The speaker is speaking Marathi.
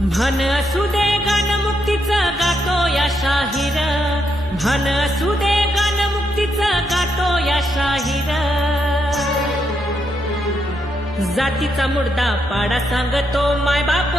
भान असू दे गानमुक्तीचं गातो या शाहीर, भान असू दे गानमुक्तीचं गातो या शाहीर. जातीचा मुर्दा पाडा सांगतो मायबाप